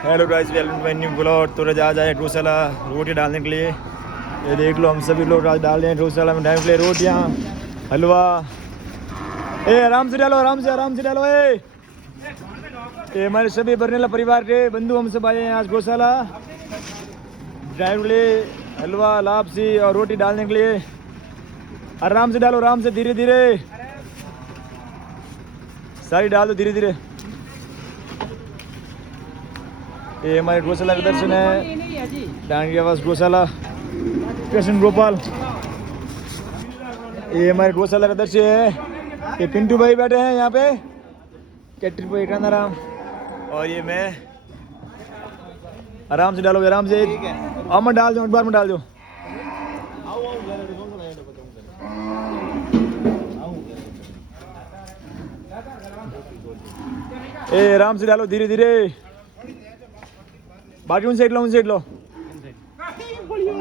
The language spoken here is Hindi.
Hello guys, welcome to new blog. तो आज आए गौशाला रोटी डालने के लिए। ये देख लो, हम सभी लोग आज डाल रहे हैं गौशाला में डालने के लिए रोटियाँ, हलवा। आराम से डालो, आराम से डालो। ये हमारे सभी बरनेला परिवार के बंधु हम सब आए हैं आज गौशाला ड्राइव के लिए हलवा, लापसी और रोटी डालने के लिए। आराम से डालो, आराम से, धीरे धीरे सारी डाल दो, धीरे धीरे। ये हमारे गौशाला का दर्शन है, डांगियावास गौशाला, कृष्ण गोपाल। ये हमारे गौशाला का दृश्य है। ये पिंटू भाई बैठे हैं यहाँ पे, कैटरी पे कानाराम, और ये मैं। आराम से डालो, आराम से। मत डाल दो, एक बार में डाल दो। ए आराम से डालो, धीरे धीरे। बाकी उनसे लो,